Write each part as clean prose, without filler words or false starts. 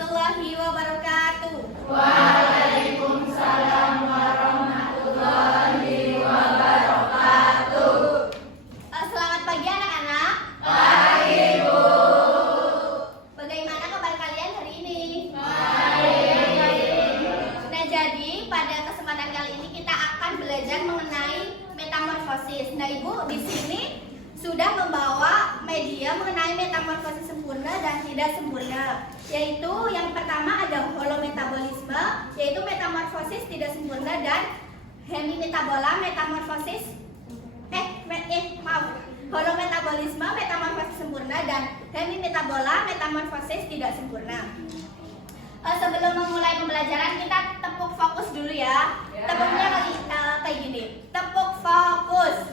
warahmatullahi wabarakatuh. Waalaikumsalam warahmatullahi wabarakatuh. Selamat pagi anak-anak. Pagi, Bu. Bagaimana kabar kalian hari ini? Baik. Nah, jadi pada kesempatan kali ini kita akan belajar mengenai metamorfosis. Nah, Ibu di sini sudah membawa media mengenai metamorfosis sempurna dan tidak sempurna, yaitu yang pertama ada holometabolisme, yaitu metamorfosis tidak sempurna, dan hemimetabola metamorfosis holometabolisme metamorfosis sempurna dan hemimetabola metamorfosis tidak sempurna. Sebelum memulai pembelajaran kita tepuk fokus dulu ya. Tepuknya kayak gini. Tepuk fokus.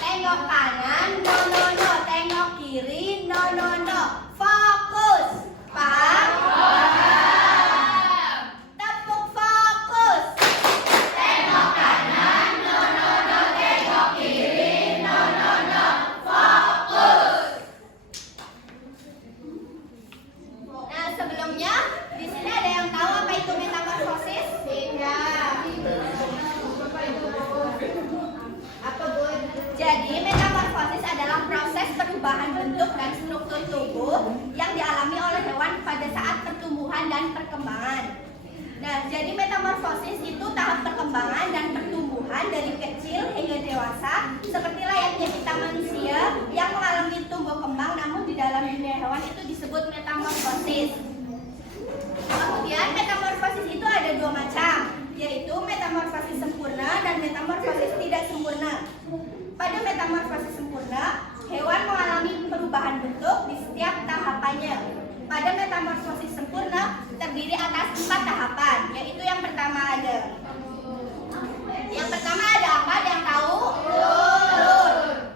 Tengok kanan, no no no. Tengok kiri, no no no. Fokus. Paham? Paham. Tepuk fokus. Tengok kanan, no no no. Tengok kiri, no no no. Fokus. Nah, sebelumnya di sini ada yang tahu apa itu metamorfosis? Tidak. Apa, Bu? Jadi metamorfosis adalah proses perubahan bentuk dan struktur tubuh yang dialami oleh hewan pada saat pertumbuhan dan perkembangan. Nah, jadi metamorfosis itu tahap perkembangan dan pertumbuhan dari kecil hingga dewasa, seperti layaknya kita manusia yang mengalami tumbuh kembang, namun di dalam dunia hewan itu disebut metamorfosis. Kemudian metamorfosis itu ada dua macam, yaitu metamorfosis sempurna dan metamorfosis tidak sempurna. Pada metamorfosis sempurna, hewan mengalami perubahan bentuk di setiap tahapannya. Pada metamorfosis sempurna terdiri atas 4 tahapan, yaitu yang pertama ada. Yang pertama ada apa? Ada yang tahu? Telur.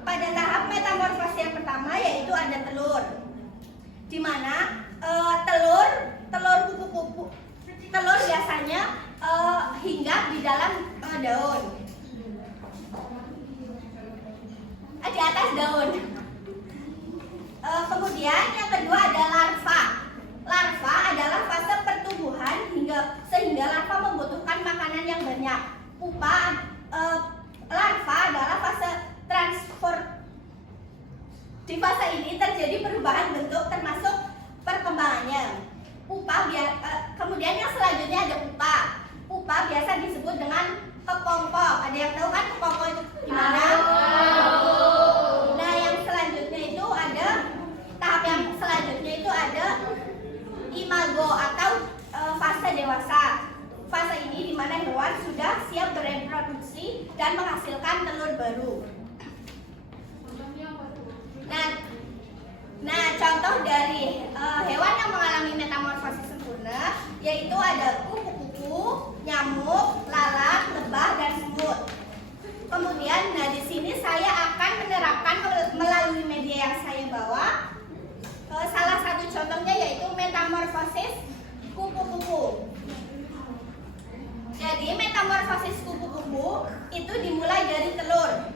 Pada tahap metamorfosis yang pertama yaitu ada telur. Di mana telur kupu-kupu, telur biasanya hinggap di dalam daun. Di atas daun. Kemudian yang kedua ada larva. Larva adalah fase pertumbuhan sehingga larva membutuhkan makanan yang banyak. Larva adalah fase transport. Di fase ini terjadi perubahan bentuk termasuk perkembangannya. Kemudian yang selanjutnya ada pupa. Pupa biasa disebut dengan kepompong. Ada yang tahu kan kepompong itu gimana? Nah, yang selanjutnya itu ada tahap yang selanjutnya itu ada imago atau fase dewasa. Fase ini di mana hewan sudah siap bereproduksi dan menghasilkan telur baru. Nah, contoh dari hewan yang mengalami metamorfosis sempurna yaitu ada kupu-kupu, nyamuk, lalat, lebah, dan semut. Kemudian, di sini saya akan menerapkan melalui media yang saya bawa. Salah satu contohnya yaitu metamorfosis kupu-kupu. Jadi metamorfosis kupu-kupu itu dimulai dari telur.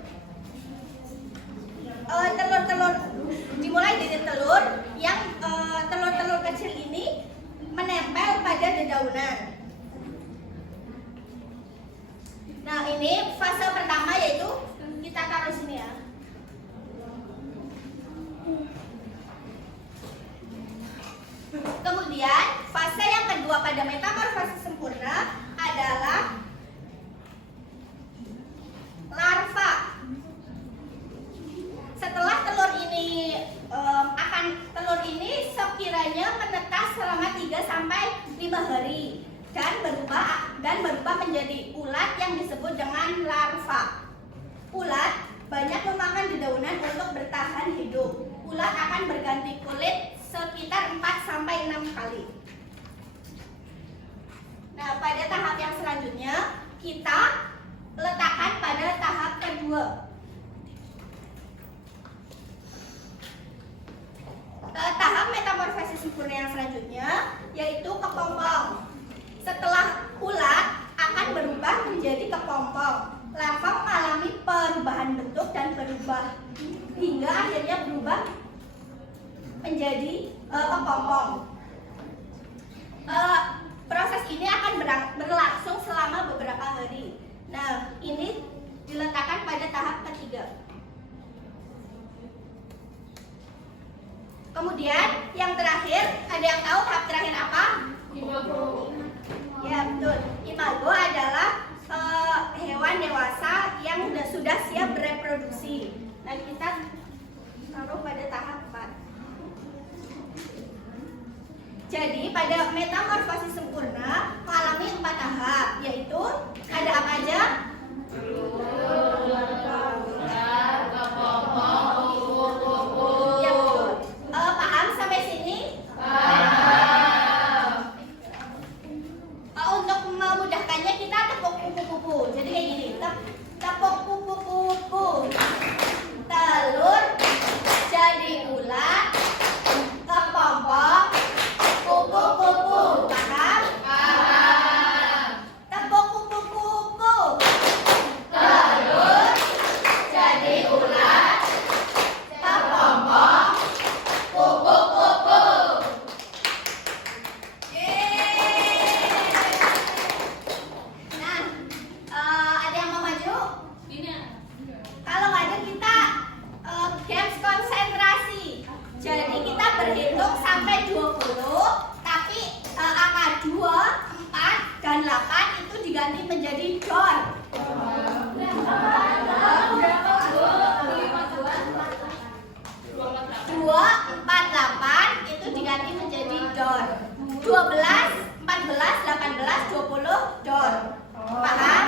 Dimulai dari telur yang telur-telur kecil ini menempel pada dedaunan. Nah, ini fase pertama yaitu kita taruh sini ya. Kemudian fase yang kedua pada metamorfosis sempurna adalah larva. Setelah telur ini sekiranya menetas selama 3 sampai 5 hari dan berubah menjadi ulat yang disebut dengan larva. Ulat banyak memakan dedaunan untuk bertahan hidup. Ulat akan berganti kulit sekitar 4 sampai 6 kali. Nah, pada tahap yang selanjutnya kita letakkan pada tahap kedua. Tahap metamorfosis sempurna yang selanjutnya yaitu kepompong. Setelah ulat akan berubah menjadi kepompong, larva mengalami perubahan bentuk dan berubah hingga akhirnya berubah menjadi kepompong. proses ini akan berlangsung selama beberapa hari. Nah, ini diletakkan pada tahap ketiga. Kemudian yang terakhir, ada yang tahu tahap terakhir apa? Imago. Ya, betul. Imago adalah hewan dewasa yang sudah siap bereproduksi. Nah, kita taruh pada tahap 4. Jadi, pada metamorfosis sempurna mengalami 4 tahap, yaitu ada apa aja? Ya, betul. Paham sampai sini? Untuk memudahkannya kita tepuk kupu-kupu. Jadi kayak gini, tepuk kupu-kupu. Telur jadi ulat, kepompong, kupu-kupu. Paham? Tepuk kupu-kupu. Telur jadi ulat, kepompong, kupu-kupu. Nah, ada yang mau maju? Ini Kalau nggak ada kita games konsentrasi. Jadi kita berhitung sampai 20, tapi angka 2, 4, dan 8 itu diganti menjadi dor. 2, 4, 8 itu diganti menjadi dor. 12, 14, 18, 20 dor. Paham?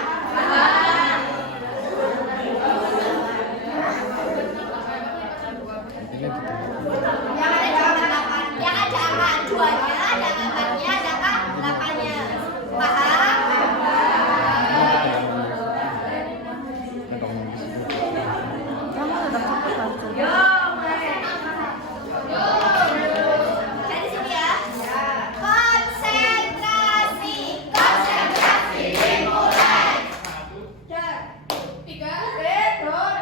Yang ada angka 8, yang ada angka 2-nya, ada angka 4-nya, ada angka 8-nya. Paham? Dari sini ya. Konsentrasi. konsentrasi dimulai. Dor. 3. Dor.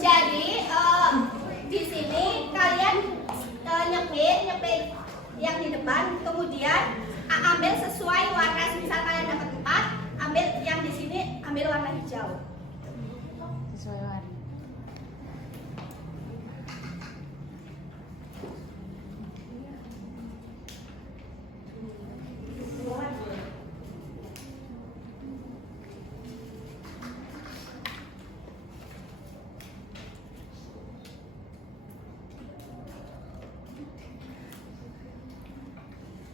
Jadi di sini kalian nyepit yang di depan, kemudian ambil sesuai warna. Misal kalian dapat 4, ambil yang di sini ambil warna hijau. Sesuai warna.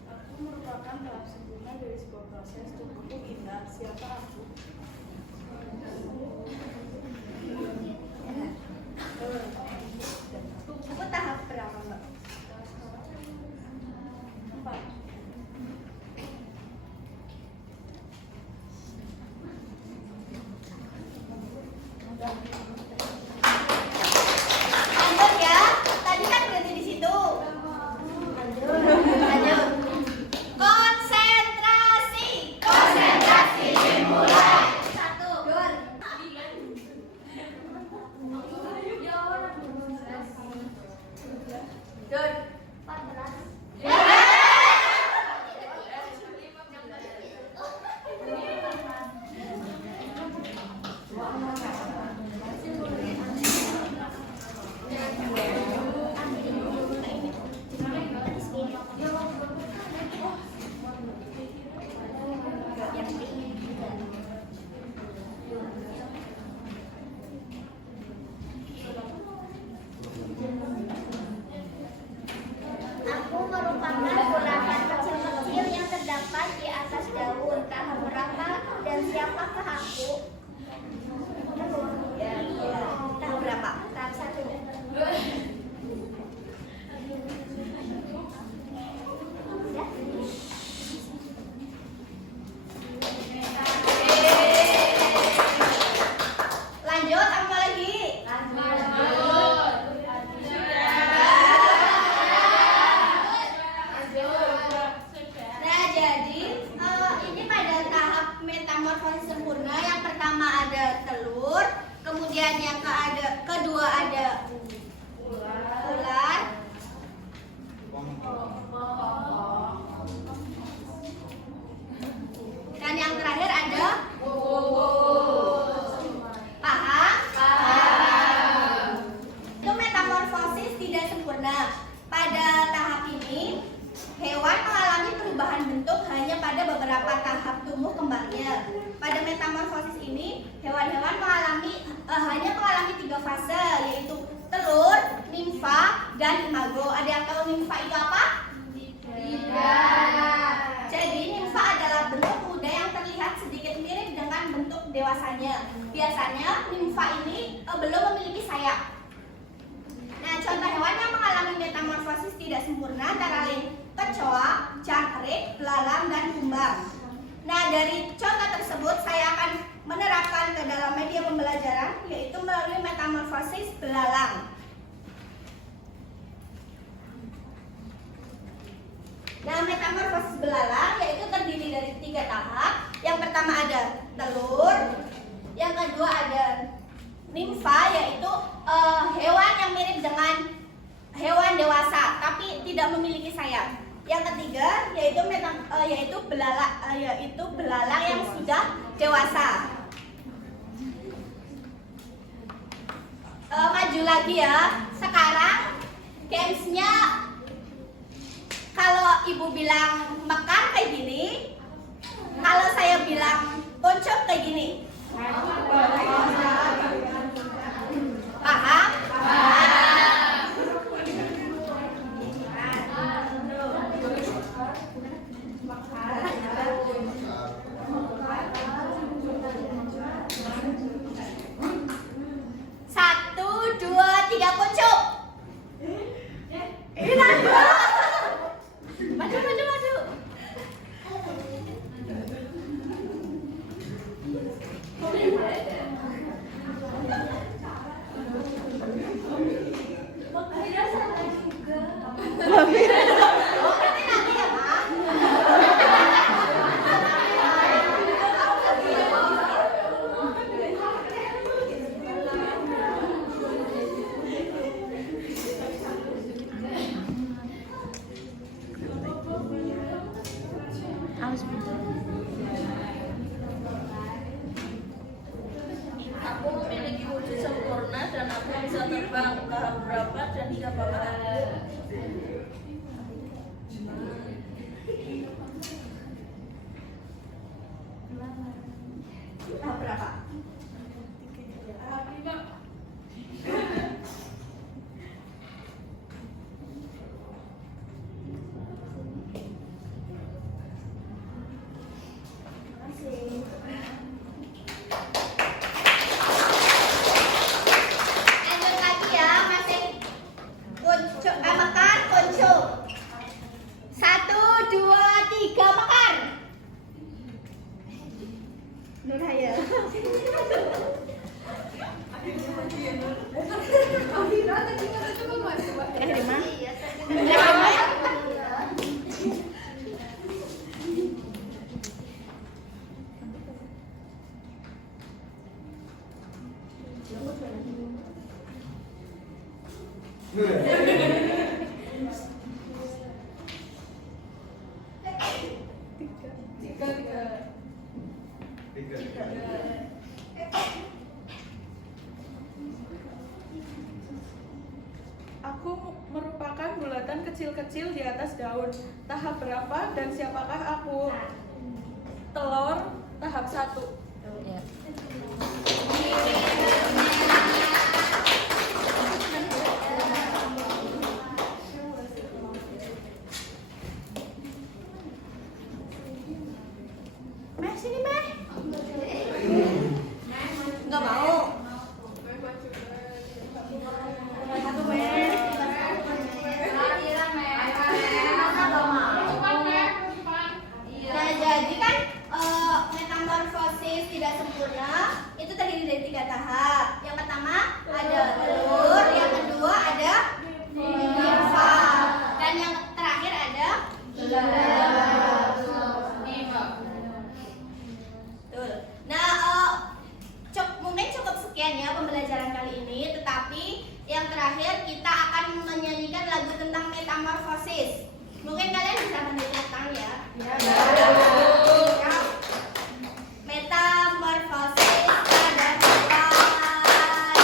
Aku merupakan tahap sempurna dari sebuah proses. Tubuhku indah. Siapa aku? Aku tahap berapa, Mbak? 4. Lanjut ya. Tadi kan berhenti di situ. Lanjut. Konsentrasi. Konsentrasi dimulai. 1, 2, pada tahap ini, hewan mengalami perubahan bentuk hanya pada beberapa tahap tumbuh kembangnya. Pada metamorfosis ini, hewan-hewan hanya mengalami 3 fase, yaitu telur, nimfa, dan imago. Ada yang tahu nimfa itu apa? Tidak. Jadi nimfa adalah bentuk muda yang terlihat sedikit mirip dengan bentuk dewasanya. Biasanya nimfa ini belum memiliki sayap. Nah, contoh hewan yang mengalami metamorfosis tidak sempurna antara lain kecoa, jangkrik, belalang, dan kumbang. Nah, dari contoh tersebut saya akan menerapkan ke dalam media pembelajaran, yaitu melalui metamorfosis belalang. Nah, metamorfosis belalang yaitu terdiri dari 3 tahap. Yang pertama ada telur, yang kedua ada nimfa, yaitu hewan yang mirip dengan hewan dewasa tapi tidak memiliki sayap. Yang ketiga yaitu belalang yang sudah dewasa. Maju lagi ya. Sekarang gamesnya, kalau ibu bilang mekar kayak gini, kalau saya bilang poncok kayak gini. Paham? Satu, dua, tiga, poncok. Maju, maju, maju. Oh, berarti nanti ya, Pak? Harus betul. Aku memiliki wujud sempurna dan aku bisa terbang tahap berapa dan hingga kapan? Tahap berapa? Lanjut lagi ya, masih mekar, ponco. 1, 2, 3, mekar. Nurhaya. Aku merupakan bulatan kecil-kecil di atas daun. Tahap berapa dan siapakah aku? Telur, tahap 1. Ya. Meh, sini Meh. Nggak mau. Satu Meh. Nah, jadi kan metamorfosis tidak sempurna itu terdiri dari 3 tahap. Yang pertama ada telur, yang kedua ada nimfa, dan yang terakhir ada belalang. Betul. Nah, mungkin cukup sekian ya pembelajaran kali ini. Tetapi yang terakhir kita akan menyanyikan lagu tentang metamorfosis. Mungkin kalian bisa mendengarkan ya. Metamorfosis pada tupai,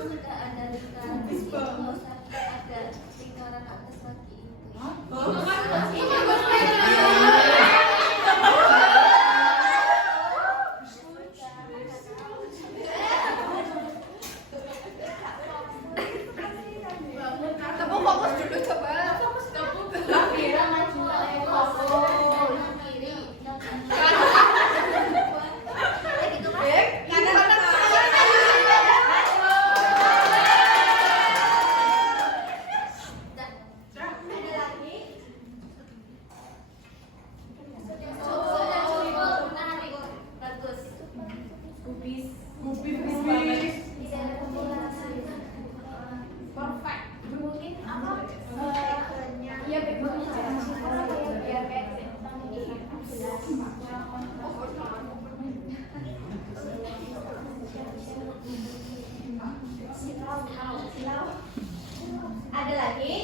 sudah ada lingkaran di sini, nggak usah ada lingkaran atas lagi itu. Tepuk fokus dulu coba. Kira maju kanan kiri. Gitu kan? Kanan ada lagi. Bagus. Perfect. Mungkin apa? Iya, bagus. Biar kayak ada lagi?